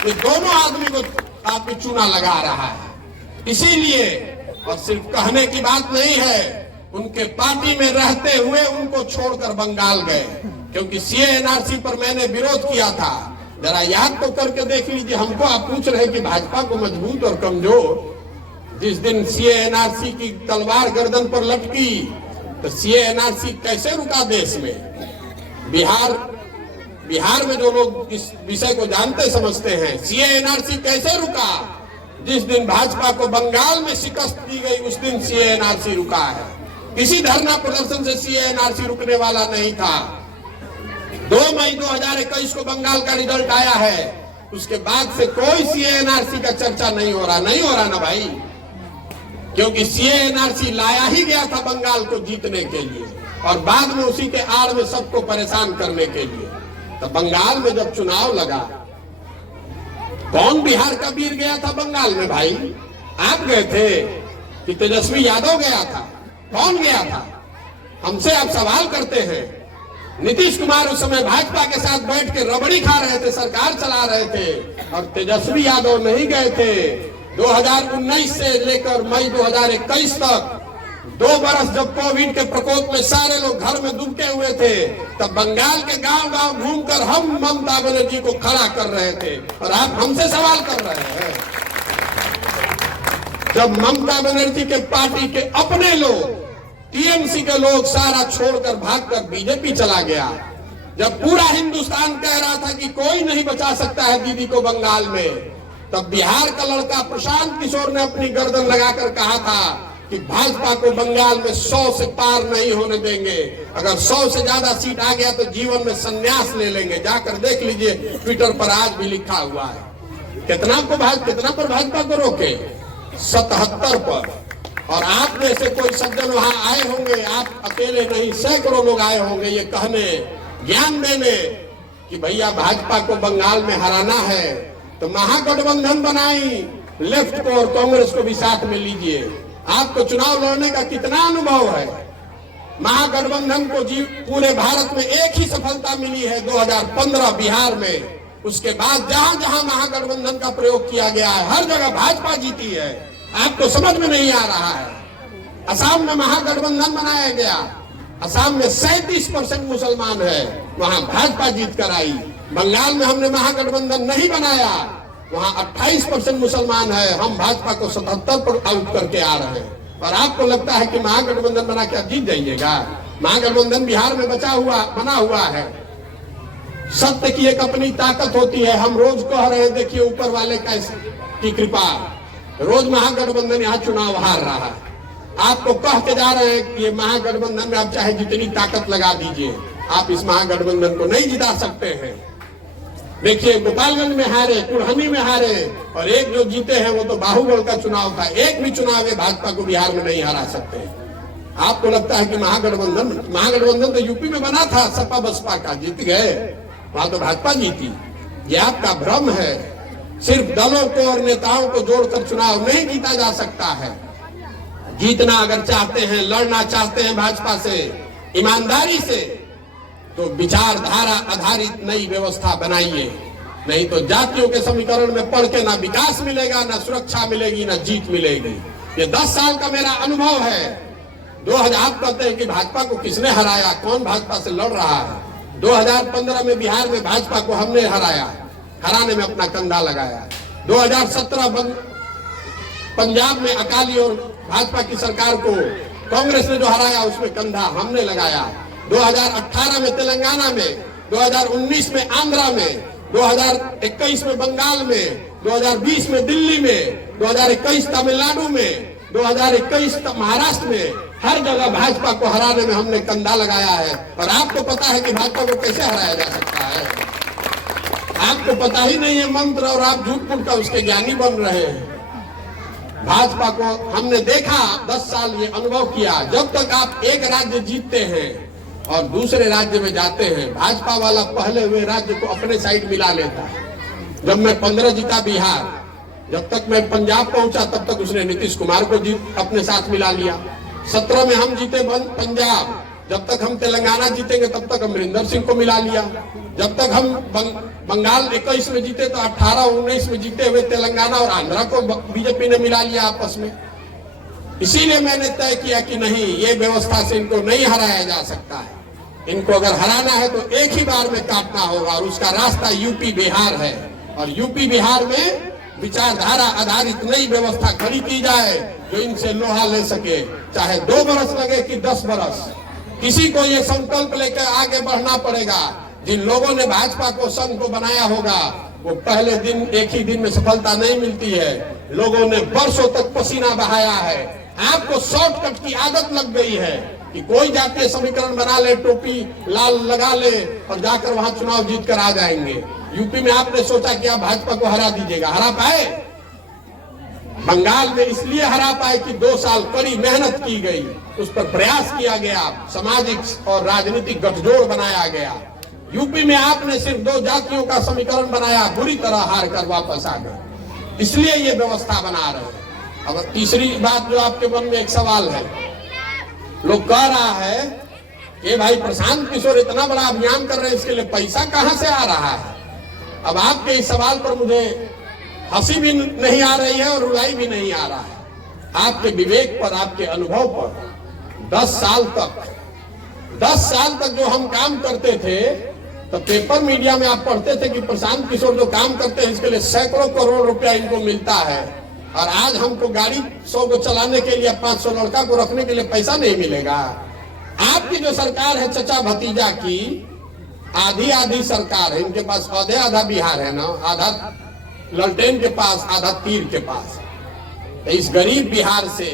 ये दोनों आदमी को चूना लगा रहा है। इसीलिए, और सिर्फ कहने की बात नहीं है, उनके पार्टी में रहते हुए उनको छोड़कर बंगाल गए, क्योंकि सीए एनआरसी पर मैंने विरोध किया था। जरा याद तो करके देख लीजिए। हमको आप पूछ रहे कि भाजपा को मजबूत और कमजोर, जिस दिन सीए एनआरसी की तलवार गर्दन पर लटकी तो सीए एनआरसी कैसे रुका देश में। बिहार में जो लोग इस विषय को जानते समझते हैं, सीए एनआरसी कैसे रुका। जिस दिन भाजपा को बंगाल में शिकस्त दी गई उस दिन सीए एनआरसी रुका है। किसी धरना प्रदर्शन से सीए एनआरसी रुकने वाला नहीं था। 2 मई 2021 को बंगाल का रिजल्ट आया है, उसके बाद से कोई सीए एनआरसी का चर्चा नहीं हो रहा ना भाई, क्योंकि सीए एनआरसी लाया ही गया था बंगाल को जीतने के लिए और बाद में उसी के आड़ में सबको परेशान करने के लिए। तो बंगाल में जब चुनाव लगा, कौन बिहार का वीर गया था बंगाल में भाई? आप गए थे कि तेजस्वी यादव गया था? कौन गया था? हमसे आप सवाल करते हैं। नीतीश कुमार उस समय भाजपा के साथ बैठ के रबड़ी खा रहे थे, सरकार चला रहे थे, और तेजस्वी यादव नहीं गए थे। 2019 से लेकर मई 2021 तक 2 बरस जब कोविड के प्रकोप में सारे लोग घर में दुबके हुए थे, तब बंगाल के गांव-गांव घूमकर हम ममता बनर्जी को खड़ा कर रहे थे, और आप हमसे सवाल कर रहे हैं। जब ममता बनर्जी के पार्टी के अपने लोग, टीएमसी के लोग सारा छोड़कर भागकर बीजेपी चला गया, जब पूरा हिंदुस्तान कह रहा था कि कोई नहीं बचा सकता है दीदी को बंगाल में, तब बिहार का लड़का प्रशांत किशोर ने अपनी गर्दन लगाकर कहा था कि भाजपा को बंगाल में 100 से पार नहीं होने देंगे। अगर 100 से ज्यादा सीट आ गया तो जीवन में संन्यास ले लेंगे। जाकर देख लीजिए, ट्विटर पर आज भी लिखा हुआ है। कितना पर भाजपा को रोके? 77 पर। और आप में से कोई सज्जन वहां आए होंगे, आप अकेले नहीं, सैकड़ों लोग आए होंगे ये कहने, ज्ञान देने कि भैया भाजपा को बंगाल में हराना है तो महागठबंधन बनाई, लेफ्ट को और कांग्रेस को भी साथ में लीजिए। आपको चुनाव लड़ने का कितना अनुभव है? महागठबंधन को पूरे भारत में एक ही सफलता मिली है 2015 बिहार में। उसके बाद जहां जहां महागठबंधन का प्रयोग किया गया है, हर जगह भाजपा जीती है। आपको समझ में नहीं आ रहा है। असम में महागठबंधन बनाया गया, असम में 37% मुसलमान है, वहां भाजपा जीत कर आई। बंगाल में हमने महागठबंधन नहीं बनाया, वहां 28% मुसलमान है, हम भाजपा को 77 पर आउट करके आ रहे हैं। और आपको लगता है कि महागठबंधन बना के जीत जाइएगा? महागठबंधन बिहार में बना हुआ है। सत्य की एक अपनी ताकत होती है। हम रोज कह रहे हैं, देखिए ऊपर वाले की कृपा, रोज महागठबंधन यहाँ चुनाव हार रहा है। आपको कह के जा रहे हैं कि ये महागठबंधन में आप चाहे जितनी ताकत लगा दीजिए, आप इस महागठबंधन को नहीं जिता सकते हैं। देखिए गोपालगंज में हारे, कुढ़नी में हारे, और एक जो जीते हैं वो तो बाहुबल का चुनाव था। एक भी चुनाव है भाजपा को बिहार में नहीं हरा सकते। आपको लगता है कि महागठबंधन तो यूपी में बना था, सपा बसपा का, जीत गए, वहां तो भाजपा जीती। ये आपका भ्रम है। सिर्फ दलों को और नेताओं को जोड़कर चुनाव नहीं जीता जा सकता है। जीतना अगर चाहते हैं, लड़ना चाहते हैं भाजपा से ईमानदारी से, तो विचारधारा आधारित नई व्यवस्था बनाइए। नहीं तो जातियों के समीकरण में पढ़ के ना विकास मिलेगा, ना सुरक्षा मिलेगी, ना जीत मिलेगी। ये 10 साल का मेरा अनुभव है। 2000 कहते हैं कि भाजपा को किसने हराया, कौन भाजपा से लड़ रहा है? 2015 में बिहार में भाजपा को हमने हराया, हराने में अपना कंधा लगाया। 2017 पंजाब में अकाली और भाजपा की सरकार को कांग्रेस ने जो हराया उसमें कंधा हमने लगाया। 2018 में तेलंगाना में, 2019 में आंध्रा में, 2021 में बंगाल में, 2020 में दिल्ली में, 2021 तमिलनाडु में, 2021 महाराष्ट्र में, हर जगह भाजपा को हराने में हमने कंधा लगाया है। और आपको पता है कि भाजपा को कैसे हराया जा सकता है? आपको पता ही नहीं है मंत्र, और आप झूठ फूट का उसके ज्ञानी बन रहे हैं। भाजपा को हमने देखा, 10 साल ये अनुभव किया। जब तक आप एक राज्य जीतते हैं और दूसरे राज्य में जाते हैं, भाजपा वाला पहले हुए राज्य को अपने साइड मिला लेता है। जब मैं 15 जीता बिहार, जब तक मैं पंजाब पहुंचा तब तक उसने नीतीश कुमार को अपने साथ मिला लिया। 17 में हम जीते पंजाब, जब तक हम तेलंगाना जीतेंगे तब तक अमरिंदर सिंह को मिला लिया, जब तक हम बंगाल 21 में जीते तो 18-19 में जीते हुए तेलंगाना और आंध्रा को बीजेपी ने मिला लिया आपस में। इसीलिए मैंने तय किया कि नहीं, ये व्यवस्था से इनको नहीं हराया जा सकता है। इनको अगर हराना है तो एक ही बार में काटना होगा और उसका रास्ता यूपी बिहार है। और यूपी बिहार में विचारधारा आधारित नई व्यवस्था खड़ी की जाए जो इनसे लोहा ले सके, चाहे 2 बरस लगे कि 10 बरस। किसी को ये संकल्प लेकर आगे बढ़ना पड़ेगा। जिन लोगों ने भाजपा को संघ को बनाया होगा वो पहले दिन एक ही दिन में सफलता नहीं मिलती है। लोगों ने वर्षों तक पसीना बहाया है। आपको शॉर्टकट की आदत लग गई है कि कोई जातीय समीकरण बना ले, टोपी लाल लगा ले और जाकर वहां चुनाव जीत कर आ जाएंगे। यूपी में आपने सोचा कि आप भाजपा को हरा दीजिएगा, हरा पाए? बंगाल में इसलिए हरा पाए कि 2 साल कड़ी मेहनत की गई, उस पर प्रयास किया गया, सामाजिक और राजनीतिक गठजोड़ बनाया गया। यूपी में आपने सिर्फ 2 जातियों का समीकरण बनाया, बुरी तरह हार कर वापस आ गए। इसलिए ये व्यवस्था बना रहे हैं। अब तीसरी बात जो आपके मन में एक सवाल है, लोग कह रहा है कि भाई प्रशांत किशोर इतना बड़ा अभियान कर रहे हैं, इसके लिए पैसा कहां से आ रहा है? अब आपके इस सवाल पर मुझे हंसी भी नहीं आ रही है और रुलाई भी नहीं आ रहा है। आपके विवेक पर, आपके अनुभव पर 10 साल तक जो हम काम करते थे तो पेपर मीडिया में आप पढ़ते थे कि प्रशांत किशोर जो काम करते हैं इसके लिए सैकड़ों करोड़ रुपया इनको मिलता है, और आज हमको गाड़ी 100 को चलाने के लिए 500 लड़का को रखने के लिए पैसा नहीं मिलेगा। आपकी जो सरकार है चचा भतीजा की, आधी आधी सरकार है, इनके पास आधा बिहार है ना, आधा ललटेन के पास, आधा तीर के पास। इस गरीब बिहार से,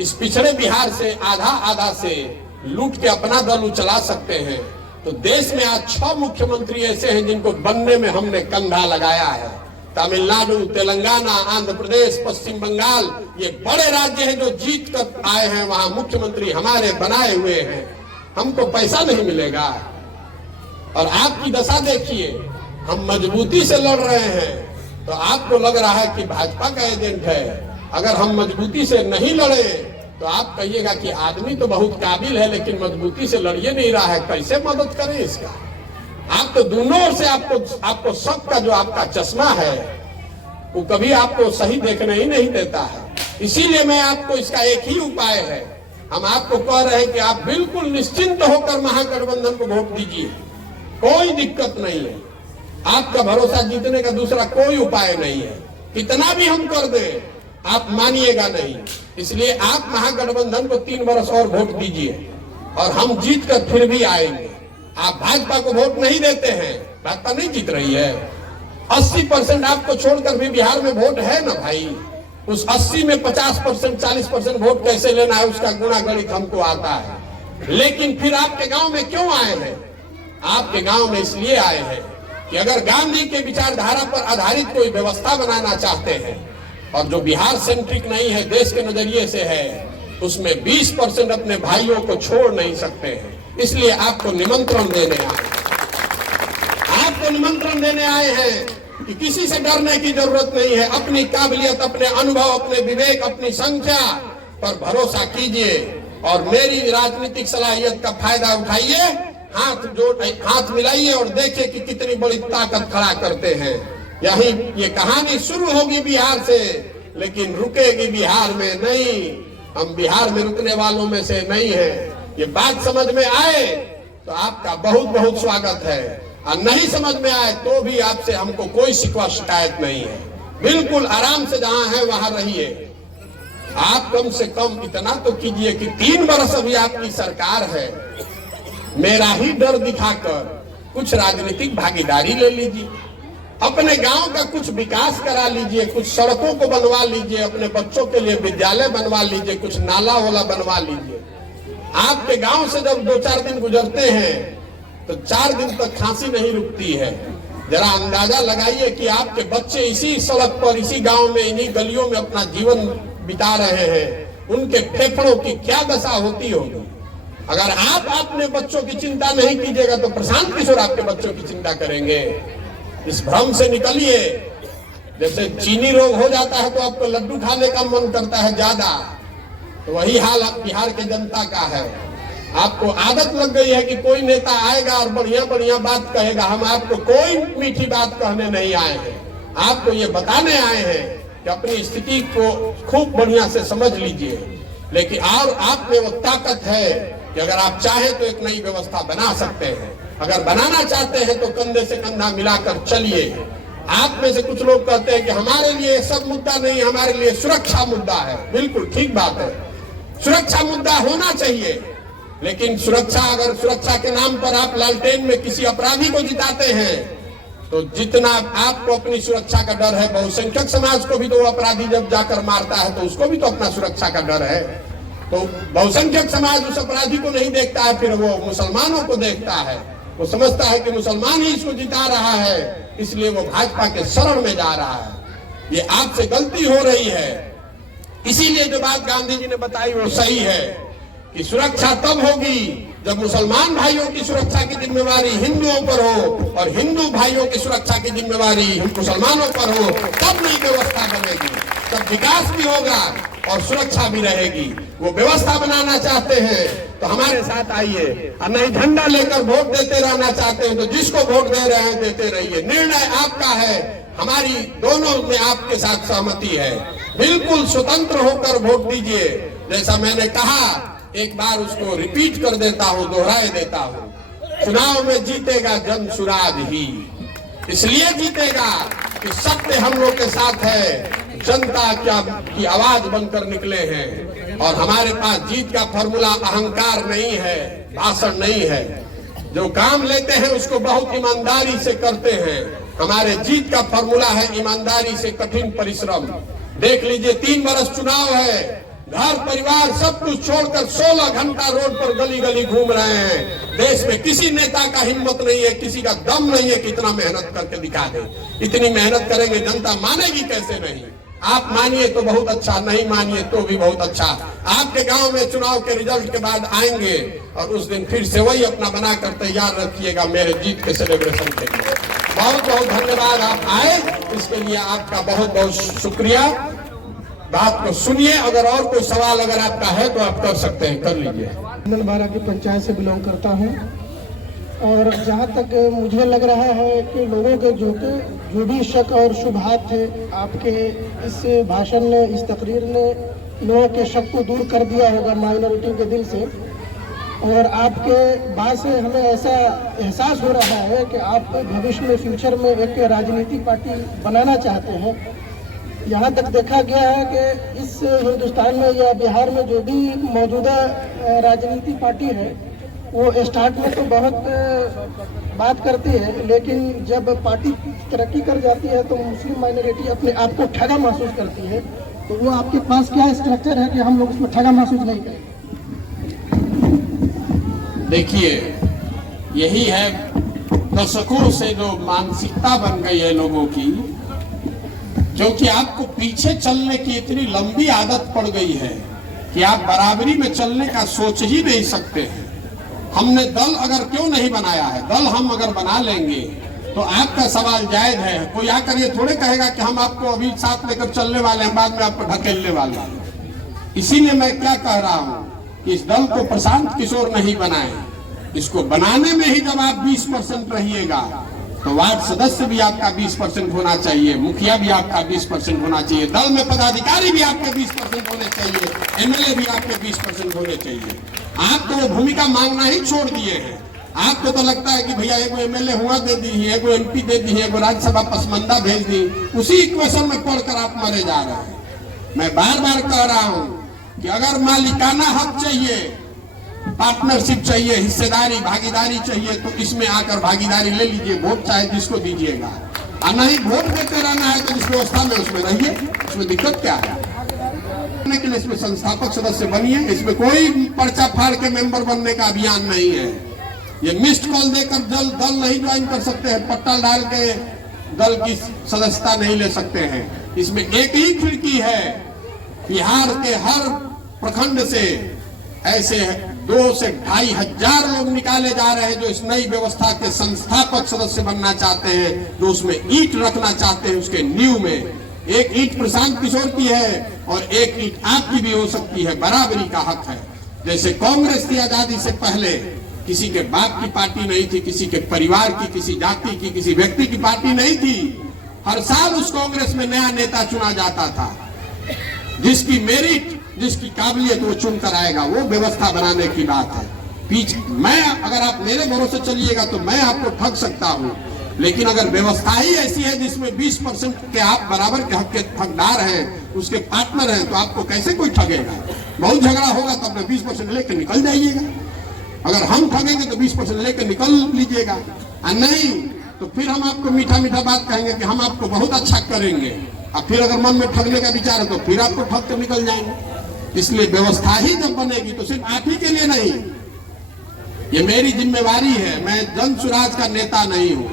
इस पिछड़े बिहार से आधा आधा से लूट के अपना दल उचला सकते हैं। तो देश में आज 6 मुख्यमंत्री ऐसे हैं जिनको बनने में हमने कंधा लगाया है। तमिलनाडु, तेलंगाना, आंध्र प्रदेश, पश्चिम बंगाल, ये बड़े राज्य हैं जो जीत कर आए हैं, वहां मुख्यमंत्री हमारे बनाए हुए हैं। हमको पैसा नहीं मिलेगा। और आपकी दशा देखिए, हम मजबूती से लड़ रहे हैं तो आपको लग रहा है कि भाजपा का एजेंट है। अगर हम मजबूती से नहीं लड़े तो आप कहिएगा कि आदमी तो बहुत काबिल है लेकिन मजबूती से लड़िए नहीं रहा है, कैसे मदद करें इसका? आप तो दोनों ओर से आपको सबका जो आपका चश्मा है वो कभी आपको सही देखने ही नहीं देता है। इसीलिए मैं आपको इसका एक ही उपाय है, हम आपको कह रहे हैं कि आप बिल्कुल निश्चिंत होकर महागठबंधन को वोट दीजिए, कोई दिक्कत नहीं है। आपका भरोसा जीतने का दूसरा कोई उपाय नहीं है। कितना भी हम कर दें आप मानिएगा नहीं। इसलिए आप महागठबंधन को 3 वर्ष और वोट दीजिए और हम जीत कर फिर भी आएंगे। आप भाजपा को वोट नहीं देते हैं, भाजपा नहीं जीत रही है। 80% आपको छोड़कर भी बिहार में वोट है ना भाई। उस 80 में 50%, 40% वोट कैसे लेना है उसका गुणा गणित हमको आता है। लेकिन फिर आपके गांव में क्यों आए हैं? आपके गांव में इसलिए आए हैं कि अगर गांधी के विचारधारा पर आधारित कोई व्यवस्था बनाना चाहते हैं और जो बिहार सेंट्रिक नहीं है, देश के नजरिए से है, उसमें 20% अपने भाइयों को छोड़ नहीं सकते हैं। इसलिए आपको निमंत्रण देने आए, आपको निमंत्रण देने आए हैं कि किसी से डरने की जरूरत नहीं है। अपनी काबिलियत, अपने अनुभव, अपने विवेक, अपनी संख्या पर भरोसा कीजिए और मेरी राजनीतिक सलाहियत का फायदा उठाइए। हाथ मिलाइए और देखिए कि कितनी बड़ी ताकत खड़ा करते हैं। यही ये कहानी शुरू होगी बिहार से, लेकिन रुकेगी बिहार में नहीं। हम बिहार में रुकने वालों में से नहीं है। ये बात समझ में आए तो आपका बहुत बहुत स्वागत है, और नहीं समझ में आए तो भी आपसे हमको कोई शिकवा शिकायत नहीं है। बिल्कुल आराम से जहां है वहां रहिए। आप कम से कम इतना तो कीजिए कि 3 वर्ष अभी आपकी सरकार है, मेरा ही डर दिखाकर कुछ राजनीतिक भागीदारी ले लीजिए। अपने गांव का कुछ विकास करा लीजिए, कुछ सड़कों को बनवा लीजिए, अपने बच्चों के लिए विद्यालय बनवा लीजिए, कुछ नाला वाला बनवा लीजिए। आपके गांव से जब 2-4 दिन गुजरते हैं तो 4 दिन तक खांसी नहीं रुकती है। जरा अंदाजा लगाइए कि आपके बच्चे इसी सड़क पर, इसी गांव में, इन्हीं गलियों में अपना जीवन बिता रहे हैं, उनके फेफड़ों की क्या दशा होती होगी। अगर आप अपने बच्चों की चिंता नहीं कीजिएगा तो प्रशांत किशोर आपके बच्चों की चिंता करेंगे। इस भ्रम से निकलिए। जैसे चीनी रोग हो जाता है तो आपको लड्डू खाने का मन करता है ज्यादा, तो वही हाल बिहार के जनता का है। आपको आदत लग गई है कि कोई नेता आएगा और बढ़िया बढ़िया बात कहेगा। हम आपको कोई मीठी बात कहने नहीं आए हैं, आपको ये बताने आए हैं कि अपनी स्थिति को खूब बढ़िया से समझ लीजिए। लेकिन और आप में वो ताकत है कि अगर आप चाहें तो एक नई व्यवस्था बना सकते हैं। अगर बनाना चाहते हैं तो कंधे से कंधा मिलाकर चलिए। आप में से कुछ लोग कहते हैं कि हमारे लिए सब मुद्दा नहीं, हमारे लिए सुरक्षा मुद्दा है। बिल्कुल ठीक बात है, सुरक्षा मुद्दा होना चाहिए, लेकिन सुरक्षा, अगर सुरक्षा के नाम पर आप लालटेन में किसी अपराधी को जिताते हैं तो जितना आपको अपनी सुरक्षा का डर है, बहुसंख्यक समाज को भी तो अपराधी जब जाकर मारता है तो उसको भी तो अपना सुरक्षा का डर है। तो बहुसंख्यक समाज उस अपराधी को नहीं देखता है, फिर वो मुसलमानों को देखता है। वो समझता है कि मुसलमान ही इसको जिता रहा है, इसलिए वो भाजपा के शरण में जा रहा है। ये आपसे गलती हो रही है। इसीलिए जो बात गांधी जी ने बताई वो सही है कि सुरक्षा तब होगी जब मुसलमान भाइयों की सुरक्षा की जिम्मेवारी हिंदुओं पर हो और हिंदू भाइयों की सुरक्षा की जिम्मेवारी मुसलमानों पर हो, तब नई व्यवस्था बनेगी, तब विकास भी होगा और सुरक्षा भी रहेगी। वो व्यवस्था बनाना चाहते हैं तो हमारे साथ आइए, और नहीं झंडा लेकर वोट देते रहना चाहते हैं तो जिसको वोट दे रहे हैं देते रहिए। निर्णय आपका है, हमारी दोनों में आपके साथ सहमति है। बिल्कुल स्वतंत्र होकर वोट दीजिए। जैसा मैंने कहा, एक बार उसको रिपीट कर देता हूं, दोहराए देता हूं। चुनाव में जीतेगा जन सुराज ही, इसलिए जीतेगा कि सत्य हम लोग के साथ है, जनता की आवाज बनकर निकले हैं। और हमारे पास जीत का फॉर्मूला अहंकार नहीं है, भाषण नहीं है। जो काम लेते हैं उसको बहुत ईमानदारी से करते हैं। हमारे जीत का फॉर्मूला है ईमानदारी से कठिन परिश्रम। देख लीजिए, 3 वर्ष चुनाव है, घर परिवार सब कुछ छोड़कर 16 घंटा रोड पर गली गली घूम रहे हैं। देश में किसी नेता का हिम्मत नहीं है, किसी का दम नहीं है कि इतना मेहनत करके दिखा दे। इतनी मेहनत करेंगे जनता मानेगी कैसे नहीं? आप मानिए तो बहुत अच्छा, नहीं मानिए तो भी बहुत अच्छा। आपके गांव में चुनाव के रिजल्ट के बाद आएंगे और उस दिन फिर से वही अपना बनाकर तैयार रखिएगा मेरे जीत के सेलिब्रेशन के लिए। बहुत बहुत धन्यवाद, आप आए इसके लिए आपका बहुत बहुत शुक्रिया। बात को सुनिए, अगर और कोई सवाल अगर आपका है तो आप कर सकते हैं, कर लीजिए। नलबारा की पंचायत से बिलोंग करता हूं और जहां तक मुझे लग रहा है कि लोगों के जो भी शक और शुबहात थे, आपके इस भाषण ने, इस तकरीर ने लोगों के शक को दूर कर दिया होगा माइनॉरिटी के दिल से। और आपके बात से हमें ऐसा एहसास हो रहा है कि आप भविष्य में, फ्यूचर में एक राजनीतिक पार्टी बनाना चाहते हैं। यहाँ तक देखा गया है कि इस हिंदुस्तान में या बिहार में जो भी मौजूदा राजनीतिक पार्टी है वो स्टार्ट में तो बहुत बात करती है, लेकिन जब पार्टी तरक्की कर जाती है तो मुस्लिम माइनॉरिटी अपने आप को ठगा महसूस करती है। तो वो आपके पास क्या स्ट्रक्चर है कि हम लोग उसमें ठगा महसूस नहीं करें? देखिए, यही है दशकों से जो मानसिकता बन गई है लोगों की, जो कि आपको पीछे चलने की इतनी लंबी आदत पड़ गई है कि आप बराबरी में चलने का सोच ही नहीं सकते हैं। हमने दल अगर क्यों नहीं बनाया है, दल हम अगर बना लेंगे तो आपका सवाल जायज है। कोई आकर ये थोड़े कहेगा कि हम आपको अभी साथ लेकर चलने वाले हैं, बाद में आपको ढकेलने वाले हैं। इसीलिए मैं क्या कह रहा हूं कि इस दल को प्रशांत किशोर नहीं बनाए। इसको बनाने में ही जब आप 20% रहिएगा तो वार्ड सदस्य भी आपका 20% होना चाहिए, मुखिया भी आपका 20% होना चाहिए, दल में पदाधिकारी भी आपके 20% होने चाहिए, एमएलए भी आपके 20% होने चाहिए। आप तो वो भूमिका मांगना ही छोड़ दिए हैं। आपको तो लगता है कि भैया एगो एमएलए हुआ दे दी, एगो एमपी दे दी, एगो राज्यसभा पसमंदा भेज दी, उसी इक्वेशन में पढ़कर आप मरे जा रहे हैं। मैं बार बार कह रहा हूं कि अगर मालिकाना हक चाहिए, पार्टनरशिप चाहिए, हिस्सेदारी, भागीदारी चाहिए तो इसमें आकर भागीदारी ले लीजिए, वोट चाहे जिसको दीजिएगा। और नहीं वोट देते रहना है तो जिस व्यवस्था में उसमें रहिए, उसमें दिक्कत क्या है? के लिए इसमें संस्थापक सदस्य बनिए, इसमें कोई पर्चा फाड़ के मेंबर बनने का अभियान नहीं है। ये मिस्ड कॉल देकर दल नहीं ज्वाइन कर सकते हैं, पट्टा डाल के दल की सदस्यता नहीं ले सकते हैं। इसमें एक ही खिड़की है, बिहार के हर प्रखंड से ऐसे 2 से 2.5 हजार लोग निकाले जा रहे हैं जो इस नई व्यवस्था के संस्थापक सदस्य बनना चाहते हैं, जो उसमें ईंट रखना चाहते हैं। उसके नींव में एक ईंट प्रशांत किशोर की है और एक ईंट आपकी भी हो सकती है। बराबरी का हक है। जैसे कांग्रेस थी आजादी से पहले, किसी के बाप की पार्टी नहीं थी, किसी के परिवार की, किसी जाति की, किसी व्यक्ति की पार्टी नहीं थी। हर साल उस कांग्रेस में नया नेता चुना जाता था, जिसकी मेरिट, जिसकी काबिलियत वो चुनकर आएगा। वो व्यवस्था बनाने की बात है। पीछे मैं, अगर आप मेरे भरोसे चलिएगा तो मैं आपको ठग सकता हूं, लेकिन अगर व्यवस्था ही ऐसी है जिसमें 20% के आप बराबर के हक के हकदार हैं, उसके पार्टनर हैं, तो आपको कैसे कोई ठगेगा? बहुत झगड़ा होगा तो अपना 20% लेकर निकल जाइएगा। अगर हम ठगेंगे तो 20% लेकर निकल लीजिएगा, और नहीं तो फिर हम आपको मीठा मीठा बात कहेंगे कि हम आपको बहुत अच्छा करेंगे, और फिर अगर मन में ठगने का विचार है तो फिर आपको ठग कर निकल जाएंगे। इसलिए व्यवस्था ही जब बनेगी तो सिर्फ आप ही के लिए नहीं, ये मेरी जिम्मेवारी है। मैं जन सुराज का नेता नहीं हूं,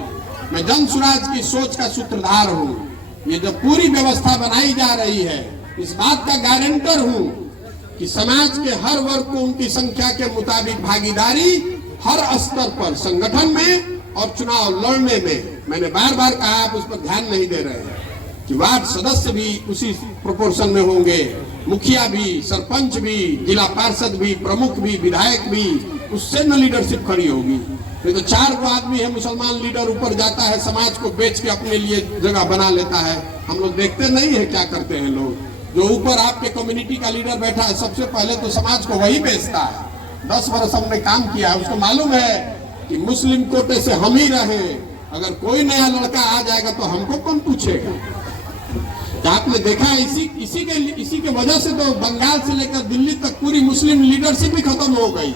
मैं जन सुराज की सोच का सूत्रधार हूं। ये जो पूरी व्यवस्था बनाई जा रही है, इस बात का गारंटर हूं कि समाज के हर वर्ग को उनकी संख्या के मुताबिक भागीदारी हर स्तर पर, संगठन में और चुनाव लड़ने में। मैंने बार बार कहा, आप उस पर ध्यान नहीं दे रहे हैं कि वार्ड सदस्य भी उसी प्रोपोर्शन में होंगे, मुखिया भी, सरपंच भी, जिला पार्षद भी, प्रमुख भी, विधायक भी, उससे न लीडरशिप खड़ी होगी। तो 4 गो आदमी है, मुसलमान लीडर ऊपर जाता है, समाज को बेच के अपने लिए जगह बना लेता है। हम लोग देखते नहीं है क्या करते हैं लोग। जो ऊपर आपके कम्युनिटी का लीडर बैठा है, सबसे पहले तो समाज को वही बेचता है। 10 वर्ष हमने काम किया है, उसको मालूम है कि मुस्लिम कोटे से हम ही रहे, अगर कोई नया लड़का आ जाएगा तो हमको कौन पूछेगा। तो आपने देखा इसी के वजह से तो बंगाल से लेकर दिल्ली तक पूरी मुस्लिम लीडरशिप ही खत्म हो गई।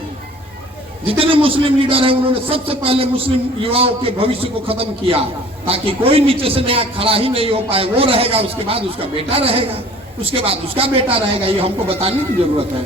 जितने मुस्लिम लीडर हैं उन्होंने सबसे पहले मुस्लिम युवाओं के भविष्य को खत्म किया, ताकि कोई नीचे से नया खड़ा ही नहीं हो पाए। वो रहेगा, उसके बाद उसका बेटा रहेगा, उसके बाद उसका बेटा रहेगा। ये हमको बताने की जरूरत है।